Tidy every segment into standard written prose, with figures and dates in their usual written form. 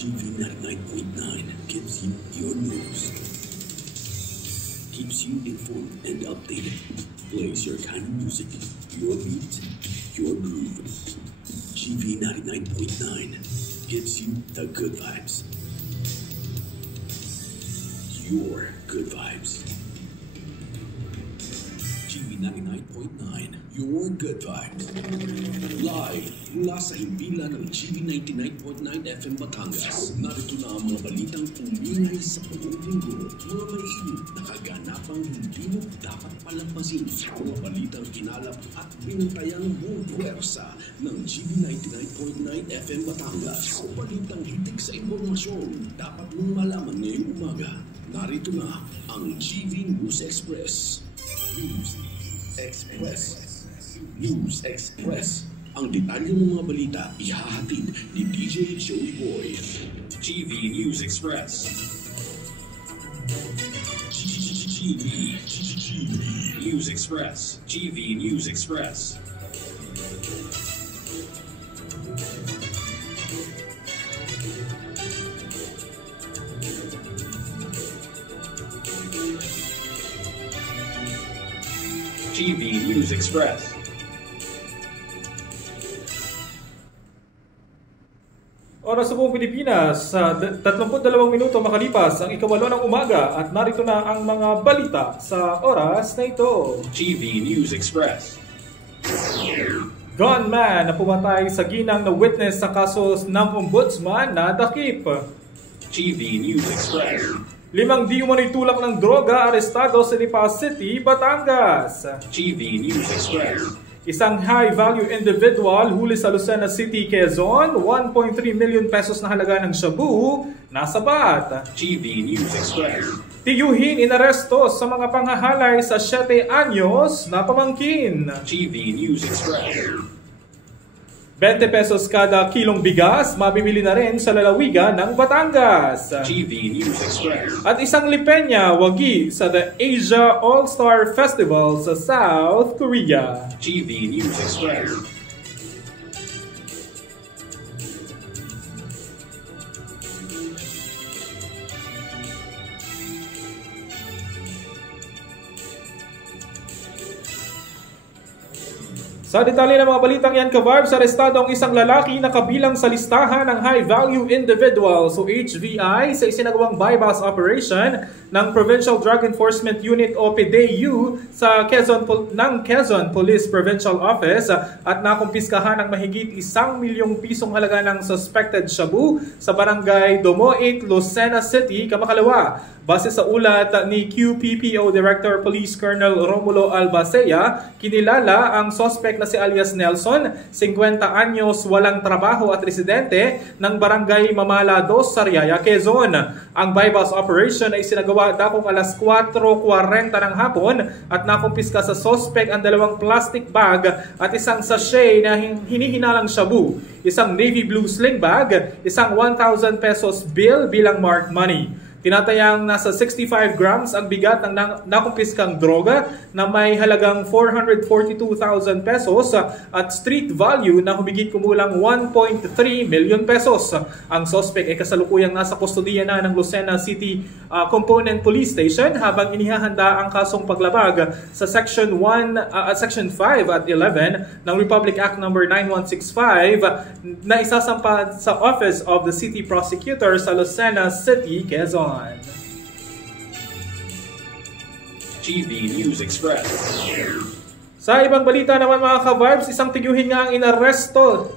GV 99.9 gives you your news, keeps you informed and updated, plays your kind of music, your beat, your groove. GV 99.9 gives you the good vibes. Your good vibes. GV 99.9, your good vibes. Live mula sa himpila ng GV 99.9 FM Batangas. Narito na ang mga balitang umingay sa buong linggo. Mga maiinit na kaganapang hindi mo dapat palampasin. Mga balitang kinalap at binantayang buong puwersa ng GV 99.9 FM Batangas. Balitang hitik sa impormasyon dapat mong malaman ngayong umaga. Narito na ang GV News Express. News Express. Ang detalye ng mga balita ihahatid ni DJ Joey Boy. GV News Express. GV News Express. GV News Express. GV News Express. Oras sa buong Pilipinas, 32 minuto makalipas ang ikawalo ng umaga at narito na ang mga balita sa oras na ito. GV News Express. Gunman na pumatay sa ginang na witness sa kaso ng ombudsman na dakip. GV News Express. 5 di umano'y tulak ng droga arestado sa Lipa City, Batangas. GV News Express. Isang high-value individual huli sa Lucena City, Quezon, 1.3 million pesos na halaga ng shabu, nasabat. GV News Express. Tiyuhin inaresto sa mga panghahalay sa 7 anyos na pamangkin. GV News Express. 20 pesos kada kilong bigas, mabibili na rin sa lalawigan ng Batangas. GV News Express. At isang lipenya wagi sa The Asia All-Star Festival sa South Korea. GV News Express. Sa detalye ng mga balitang yan, ka-vibes, arestado ang isang lalaki na kabilang sa listahan ng high-value individuals o HVI sa isinagawang bypass operation ng Provincial Drug Enforcement Unit o PDEU sa Quezon Police Provincial Office at nakumpiskahan ng mahigit 1 milyong pisong halaga ng suspected shabu sa barangay Domoit, Lucena City, Kamakalawa. Base sa ulat ni QPPO Director Police Colonel Romulo Albacea, kinilala ang suspect na si alias Nelson, 50 anyos, walang trabaho at residente ng barangay Mamala 2, Sariaya, Quezon. Ang bypass operation ay sinagawa dakong alas 4:40 ng hapon at nakumpiska sa suspect ang 2 plastic bag at isang sachet na hinihinalang shabu, isang navy blue sling bag, isang 1,000 pesos bill bilang marked money. Tinatayang nasa 65 grams ang bigat ng nakumpiskang droga na may halagang 442,000 pesos at street value na humigit kumulang 1.3 million pesos. Ang suspect ay kasalukuyang nasa kustodiya na ng Lucena City Component Police Station habang inihahanda ang kasong paglabag sa Section 5 at 11 ng Republic Act No. 9165 na isasampa sa Office of the City Prosecutor sa Lucena City, Quezon. GV News Express. Sa ibang balita naman mga ka-vibes, isang tiyuhin nga ang inaresto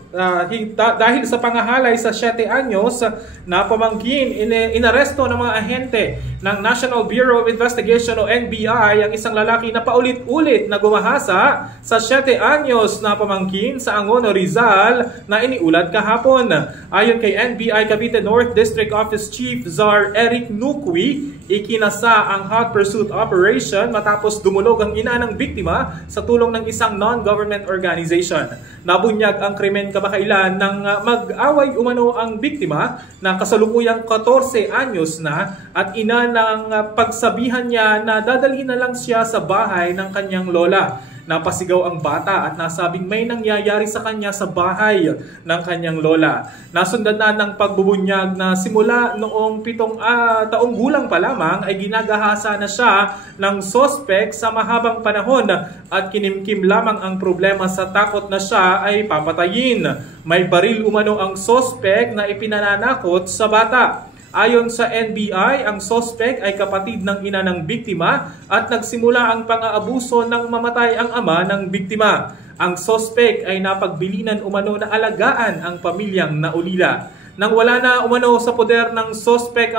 dahil sa pangahalay sa 7 anyos na pamangkin. Inaresto ng mga ahente ng National Bureau of Investigation o NBI ang isang lalaki na paulit-ulit na gumahasa sa 7 anyos na pamangkin sa Angono, Rizal na iniulat kahapon. Ayon kay NBI Cavite North District Office Chief Zar Eric Nukwi, ikinasa ang hot pursuit operation matapos dumulog ang ina ng biktima sa tulong ng isang non-government organization. Nabunyag ang krimen kamakailan nang mag-away umano ang biktima na kasalukuyang 14 anyos na at ina ng pagsabihan niya na dadalhin na lang siya sa bahay ng kanyang lola. Napasigaw ang bata at nasabing may nangyayari sa kanya sa bahay ng kanyang lola. Nasundan na ng pagbubunyag na simula noong 7 taong gulang pa lamang ay ginagahasa na siya ng sospek sa mahabang panahon at kinimkim lamang ang problema sa takot na siya ay papatayin. May baril umano ang sospek na ipinananakot sa bata. Ayon sa NBI, ang sospek ay kapatid ng ina ng biktima at nagsimula ang pang-aabuso nang mamatay ang ama ng biktima. Ang sospek ay napagbilinan umano na alagaan ang pamilyang naulila. Nang wala na umano sa poder ng sospek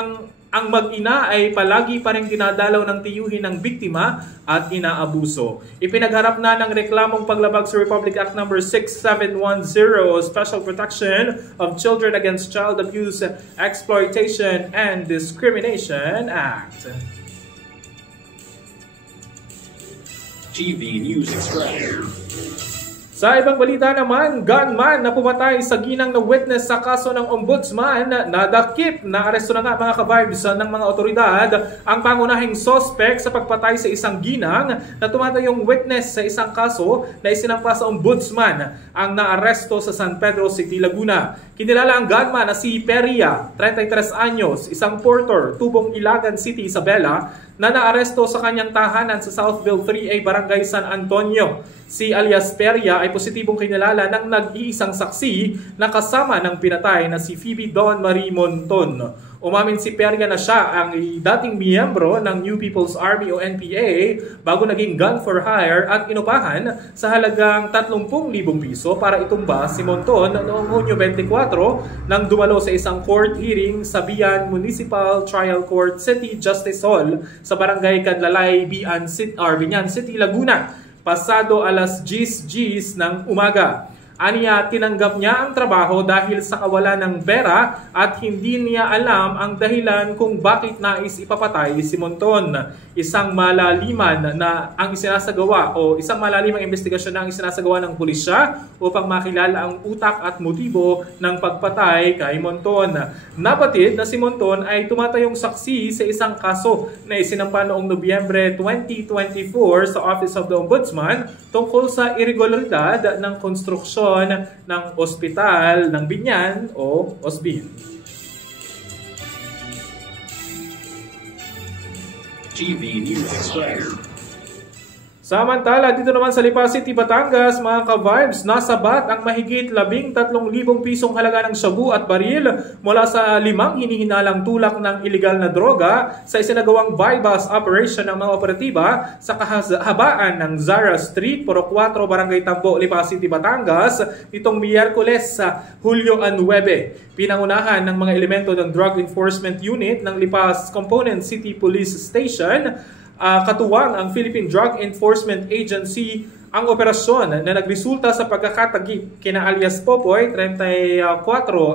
ang mag-ina ay palagi pa rin dinadalaw ng tiyuhin ng biktima at inaabuso. Ipinagharap na ng reklamong paglabag sa Republic Act No. 6710, Special Protection of Children Against Child Abuse, Exploitation, and Discrimination Act. TV News Express. Sa ibang balita naman, gunman na pumatay sa ginang na witness sa kaso ng ombudsman, nadakip na aresto na nga mga ka-vibes ng mga otoridad ang pangunahing sospek sa pagpatay sa isang ginang na tumatayong witness sa isang kaso na isinampa sa ombudsman ang naaresto sa San Pedro City, Laguna. Kinilala ang gunman na si Peria, 33 anyos, isang porter, Tubong Ilagan City, Isabela, na naaresto sa kanyang tahanan sa Southville 3A, Barangay San Antonio. Si alias Peria ay positibong kinilala ng nag-iisang saksi na kasama ng pinatay na si Phoebe Dawn Marie Monton. Umamin si Peria na siya ang dating miyembro ng New People's Army o NPA bago naging gun for hire at inupahan sa halagang 30,000 piso para itumba si Monton noong Hunyo 24 nang dumalo sa isang court hearing sa Bian Municipal Trial Court City Justice Hall sa Barangay Canlalay, Bian City, Laguna, pasado alas 10 ng umaga. Aniya, tinanggap niya ang trabaho dahil sa kawalan ng pera at hindi niya alam ang dahilan kung bakit nais ipapatay si Monton. Isang malalimang investigasyon na ang isinasagawa ng pulisya upang makilala ang utak at motibo ng pagpatay kay Monton. Napatid na si Monton ay tumatayong saksi sa isang kaso na isinampa noong Nobyembre 2024 sa Office of the Ombudsman tungkol sa irregularidad ng konstruksyon ng ospital ng Binyan o OSBIN. TV News Express. Samantala, dito naman sa Lipa City, Batangas, mga ka-vibes, nasabat ang mahigit 13,000 pisong halaga ng shabu at baril mula sa 5 hinihinalang tulak ng ilegal na droga sa isinagawang bypass operation ng mga operatiba sa kahabaan ng Zara Street, Puro 4, Barangay Tambo, Lipa City, Batangas, itong Miyerkules sa Hulyo 9. Pinangunahan ng mga elemento ng Drug Enforcement Unit ng Lipas Component City Police Station, katuwang ang Philippine Drug Enforcement Agency ang operasyon na nagresulta sa pagkakatagip kina alias Popoy, 34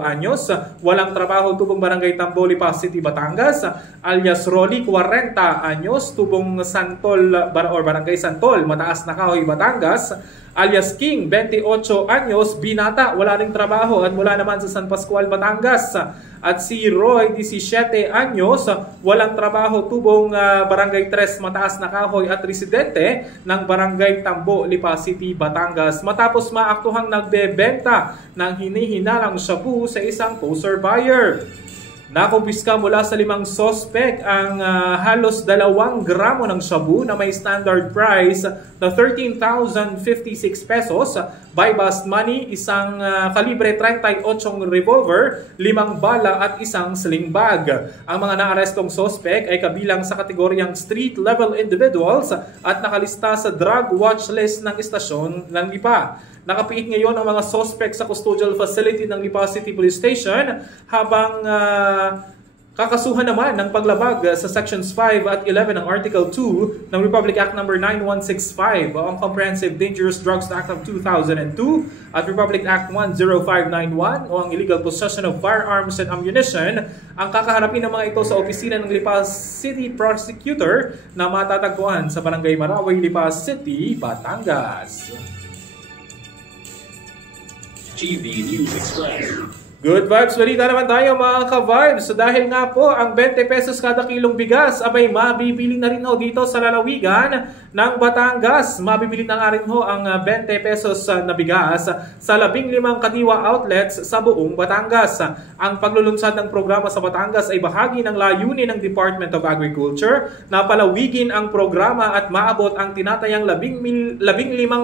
anyos, walang trabaho, Tubong Barangay Tambo, Lipa City, Batangas, alias Rolly, 40 anyos, Tubong Santol or Barangay Santol, Mataas na Kahoy, Batangas, alias King, 28 anyos, binata, wala ring trabaho at mula naman sa San Pascual, Batangas. At si Roy, 17 anyos, walang trabaho, Tubong Barangay 3, Mataas na Kahoy at residente ng Barangay Tambo, Lipa City, Batangas. Matapos maaktuhang nagbebenta ng hinihinalang shabu sa isang poser buyer. Nakumpiska mula sa 5 sospek ang halos 2 gramo ng shabu na may standard price na 13,056 pesos, buy bust money, isang kalibre 38 revolver, 5 bala at isang sling bag. Ang mga naarestong sospek ay kabilang sa kategoryang street-level individuals at nakalista sa drug watch list ng istasyon ng Lipa. Nakapiit ngayon ang mga suspect sa custodial facility ng Lipa City Police Station habang kakasuhan naman ng paglabag sa Sections 5 at 11 ng Article 2 ng Republic Act No. 9165 o ang Comprehensive Dangerous Drugs Act of 2002 at Republic Act 10591 o ang Illegal Possession of Firearms and Ammunition. Ang kakaharapin ng mga ito sa opisina ng Lipa City Prosecutor na matatagpuan sa Barangay Maraway, Lipa City, Batangas. TV News Express. Good vibes, balita naman tayo mga ka-vibes. Dahil nga po ang 20 pesos kada kilong bigas abay mabibili na rin ho dito sa lalawigan ng Batangas. Mabibili na nga rin ho ang 20 pesos na bigas sa 15 kadiwa outlets sa buong Batangas. Ang paglulunsad ng programa sa Batangas ay bahagi ng layunin ng Department of Agriculture na palawigin ang programa at maabot ang tinatayang 15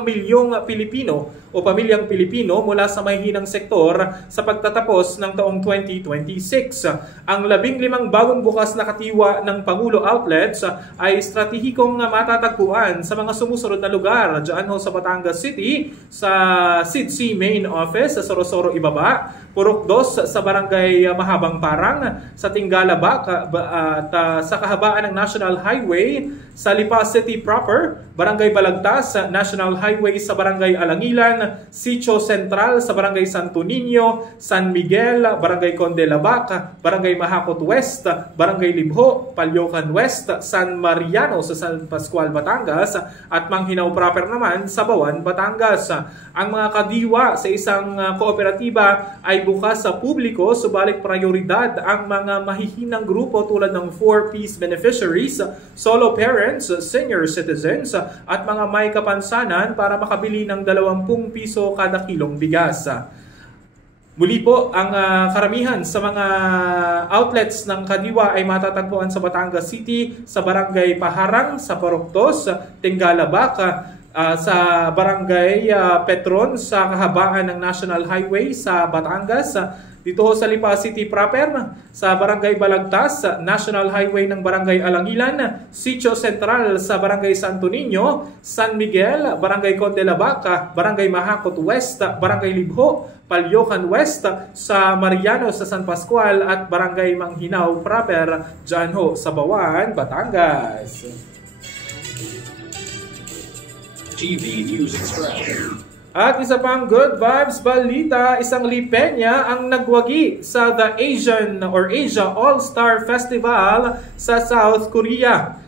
milyong Pilipino o pamilyang Pilipino mula sa mahihinang sektor sa pagtatapos ng taong 2026. Ang 15 bagong bukas na katiwa ng Pangulo outlets ay estratehikong matatagpuan sa mga sumusunod na lugar. Diyan ho sa Batangas City, sa SIDC Main Office sa Sorosoro Ibaba, Purok 2 sa Barangay Mahabang Parang, sa Tinggalabak at sa kahabaan ng National Highway, sa Lipa City proper, Barangay Balagtas, National Highway sa Barangay Alangilan, Sitio Central sa Barangay Santo Niño, San Miguel, Barangay Condelabac, Barangay Mahakot West, Barangay Libho, Palyokan West, San Mariano sa San Pascual, Batangas, at Manghinaw proper naman sa Bawan, Batangas. Ang mga kadiwa sa isang kooperatiba ay bukas sa publiko, subalit prioridad ang mga mahihinang grupo tulad ng 4Ps beneficiaries, solo parents, senior citizens, at mga may kapansanan para makabili ng 20 piso kada kilong bigas. Muli po, ang karamihan sa mga outlets ng kadiwa ay matatagpuan sa Batangas City, sa Barangay Paharang, sa Poroktos, Tinggalabak, sa Barangay Petron, sa kahabaan ng National Highway sa Batangas, dito sa Lipa City proper, sa Barangay Balagtas, National Highway ng Barangay Alangilan, Sitio Central sa Barangay Santo Niño, San Miguel, Barangay Condelabac, Barangay Mahakot West, Barangay Libho, Palyokan West, sa Mariano sa San Pascual, at Barangay Manghinaw proper, dyan ho sa Bawan, Batangas. TV News Express. At isa pang good vibes balita, isang Lipenya ang nagwagi sa The Asian or Asia All-Star Festival sa South Korea.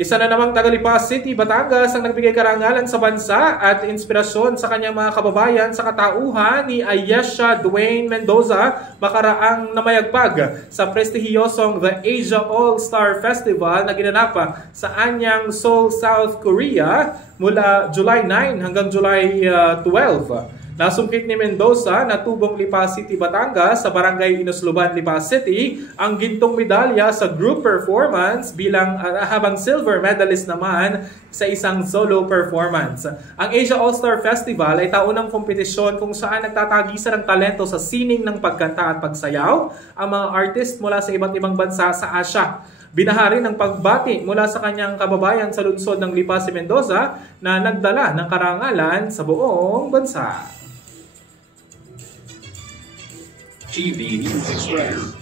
Isa na namang taga Lipa City, Batangas ang nagbigay karangalan sa bansa at inspirasyon sa kanyang mga kababayan sa katauhan ni Ayesha Dwayne Mendoza makaraang namayagpag sa prestihiyosong The Asia All-Star Festival na ginanap sa Anyang, Seoul, South Korea mula July 9 hanggang July 12. Nasungkit ni Mendoza na tubong Lipa City, Batangas sa Barangay Inusluban, Lipa City ang gintong medalya sa group performance bilang habang silver medalist naman sa isang solo performance. Ang Asia All-Star Festival ay taunang kompetisyon kung saan nagtatagisan ng talento sa sining ng pagkanta at pagsayaw ang mga artist mula sa iba't ibang bansa sa Asia. Binahari ng pagbati mula sa kanyang kababayan sa lungsod ng Lipa si Mendoza na nagdala ng karangalan sa buong bansa. TV News Express.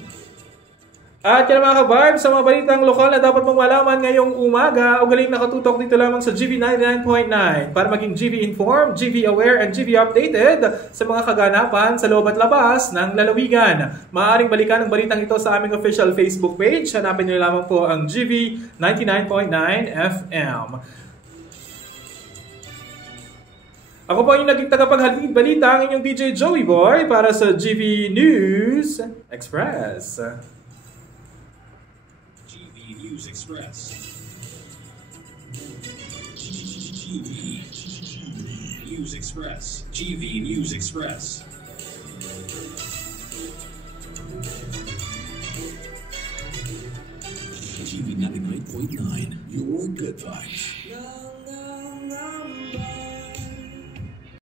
At yan mga ka-vibes, sa mga balitang lokal na dapat mong malaman ngayong umaga, ugaling nakatutok dito lamang sa GV 99.9 para maging GV informed, GV aware, and GV updated sa mga kaganapan sa loob at labas ng lalawigan. Maaaring balikan ang balitang ito sa aming official Facebook page. Hanapin niyo lamang po ang GV 99.9 FM. Ako po yung naging tagapaghalid balita, ang inyong DJ Joey Boy para sa GV News Express. GV News Express. GV News Express. GV News Express. GV 99.9, your good vibes.